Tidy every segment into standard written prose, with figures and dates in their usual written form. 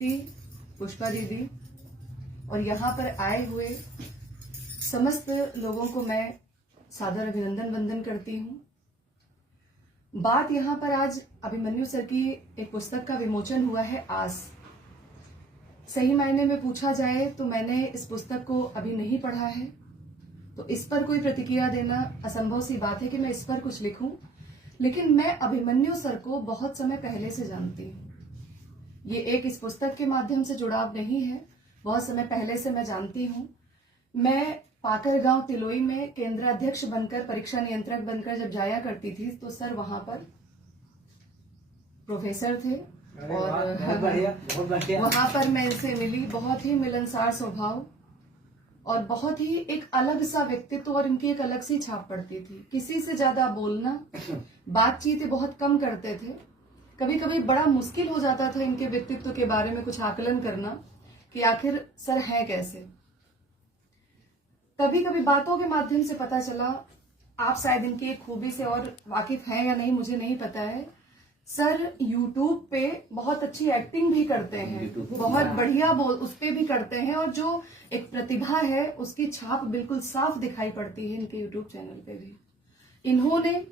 पुष्पा दीदी और यहाँ पर आए हुए समस्त लोगों को मैं सादर अभिनंदन वंदन करती हूँ। बात यहाँ पर आज अभिमन्यु सर की एक पुस्तक का विमोचन हुआ है, आस। सही मायने में पूछा जाए तो मैंने इस पुस्तक को अभी नहीं पढ़ा है, तो इस पर कोई प्रतिक्रिया देना असंभव सी बात है कि मैं इस पर कुछ लिखूं। लेकिन मैं अभिमन्यु सर को बहुत समय पहले से जानती हूँ। ये एक इस पुस्तक के माध्यम से जुड़ाव नहीं है, बहुत समय पहले से मैं जानती हूँ। मैं पाकर गांव तिलोई में केंद्राध्यक्ष बनकर, परीक्षा नियंत्रक बनकर जब जाया करती थी तो सर वहां पर प्रोफेसर थे और वहां पर मैं इनसे मिली। बहुत ही मिलनसार स्वभाव और बहुत ही एक अलग सा व्यक्तित्व और इनकी एक अलग सी छाप पड़ती थी। किसी से ज्यादा बोलना, बातचीत बहुत कम करते थे। कभी कभी बड़ा मुश्किल हो जाता था इनके व्यक्तित्व के बारे में कुछ आकलन करना कि आखिर सर है कैसे। कभी कभी बातों के माध्यम से पता चला, आप शायद इनकी एक खूबी से और वाकिफ हैं या नहीं मुझे नहीं पता है, सर यूट्यूब पे बहुत अच्छी एक्टिंग भी करते हैं, बहुत बढ़िया उस पे भी करते हैं और जो एक प्रतिभा है उसकी छाप बिल्कुल साफ दिखाई पड़ती है इनके यूट्यूब चैनल पे भी। इन्होंने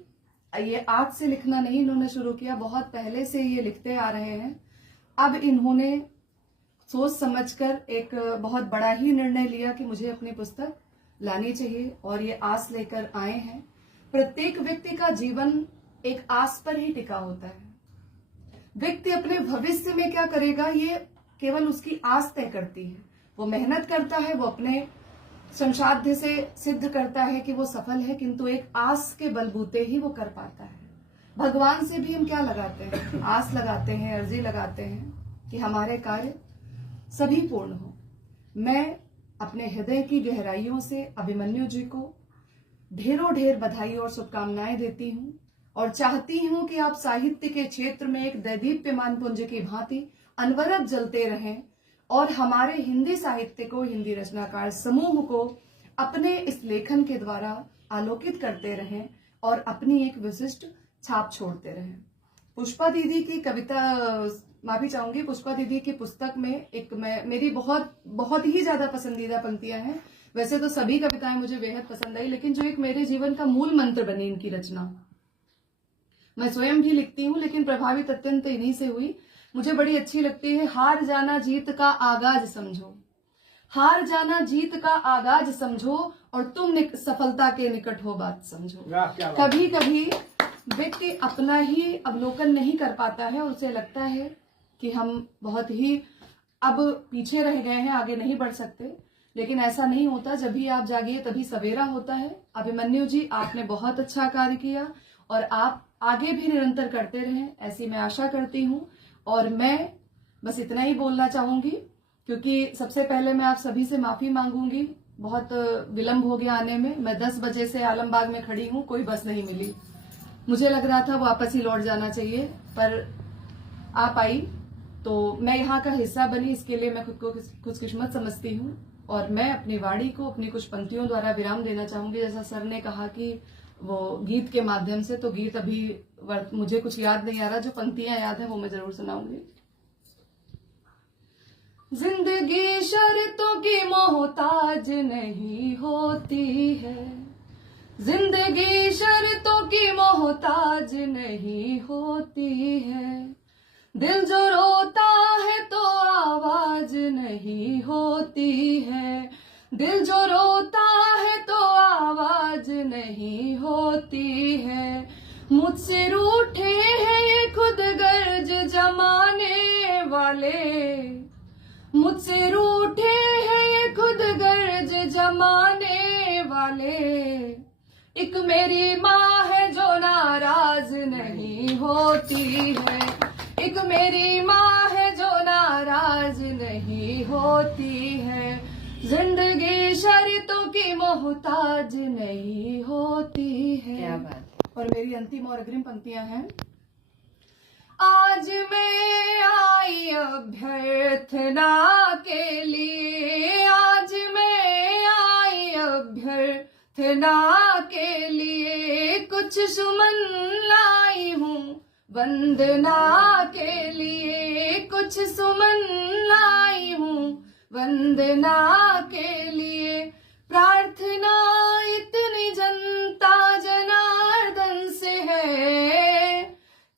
ये आज से लिखना नहीं इन्होंने शुरू किया, बहुत पहले से ये लिखते आ रहे हैं। अब इन्होंने सोच समझकर एक बहुत बड़ा ही निर्णय लिया कि मुझे अपनी पुस्तक लानी चाहिए और ये आस लेकर आए हैं। प्रत्येक व्यक्ति का जीवन एक आस पर ही टिका होता है। व्यक्ति अपने भविष्य में क्या करेगा ये केवल उसकी आस तय करती है। वो मेहनत करता है, वो अपने श्रमसाध्य से सिद्ध करता है कि वो सफल है, किंतु एक आस के बलबूते ही वो कर पाता है। भगवान से भी हम क्या लगाते हैं? आस लगाते हैं, अर्जी लगाते हैं कि हमारे कार्य सभी पूर्ण हो। मैं अपने हृदय की गहराइयों से अभिमन्यु जी को ढेरों ढेर बधाई और शुभकामनाएं देती हूँ और चाहती हूँ कि आप साहित्य के क्षेत्र में एक दैदीप्यमान पुंज की भांति अनवरत जलते रहें और हमारे हिंदी साहित्य को, हिंदी रचनाकार समूह को अपने इस लेखन के द्वारा आलोकित करते रहें और अपनी एक विशिष्ट छाप छोड़ते रहें। पुष्पा दीदी की कविता, माफी चाहूंगी, पुष्पा दीदी की पुस्तक में एक मेरी बहुत ही ज्यादा पसंदीदा पंक्तियां हैं। वैसे तो सभी कविताएं मुझे बेहद पसंद आई, लेकिन जो एक मेरे जीवन का मूल मंत्र बनी इनकी रचना, मैं स्वयं भी लिखती हूँ लेकिन प्रभावित अत्यंत इन्हीं से हुई, मुझे बड़ी अच्छी लगती है। हार जाना जीत का आगाज समझो, हार जाना जीत का आगाज समझो और तुम सफलता के निकट हो बात समझो। कभी कभी व्यक्ति अपना ही अवलोकन नहीं कर पाता है और उसे लगता है कि हम बहुत ही अब पीछे रह गए हैं, आगे नहीं बढ़ सकते, लेकिन ऐसा नहीं होता। जब भी आप जागिए तभी सवेरा होता है। अभिमन्यु जी, आपने बहुत अच्छा कार्य किया और आप आगे भी निरंतर करते रहें, ऐसी मैं आशा करती हूँ। और मैं बस इतना ही बोलना चाहूंगी, क्योंकि सबसे पहले मैं आप सभी से माफी मांगूंगी, बहुत विलंब हो गया आने में। मैं 10 बजे से आलमबाग में खड़ी हूँ, कोई बस नहीं मिली। मुझे लग रहा था वापस ही लौट जाना चाहिए, पर आप आई तो मैं यहाँ का हिस्सा बनी, इसके लिए मैं खुद को खुशकिस्मत समझती हूँ। और मैं अपनी वाणी को अपनी कुछ पंक्तियों द्वारा विराम देना चाहूंगी। जैसा सर ने कहा कि वो गीत के माध्यम से, तो गीत अभी मुझे कुछ याद नहीं आ रहा, जो पंक्तियां याद है वो मैं जरूर सुनाऊंगी। जिंदगी शर्तों की मोहताज नहीं होती है, जिंदगी शर्तों की मोहताज नहीं होती है, दिल जो रोता है तो आवाज नहीं होती है, दिल जो रोता है तो आवाज नहीं होती है, मुझसे रूठे हैं ये खुद गर्ज जमाने वाले, मुझसे रूठे हैं ये खुद गर्ज जमाने वाले, एक मेरी माँ है जो नाराज नहीं होती है, एक मेरी माँ है जो नाराज नहीं होती है, जिंदगी शर्तों की मोहताज नहीं होती है। क्या बात। और मेरी अंतिम और अग्रिम पंक्तियां हैं। आज मैं आई अभ्यर्थना के लिए, आज मैं आई अभ्यर्थना के लिए, कुछ सुमन लाई हूँ वंदना के लिए, कुछ सुमन वंदना के लिए। प्रार्थना इतनी जनता जनार्दन से है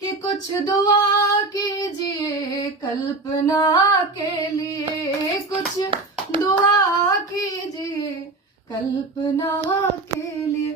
कि कुछ दुआ कीजिए कल्पना के लिए, कुछ दुआ कीजिए कल्पना के लिए।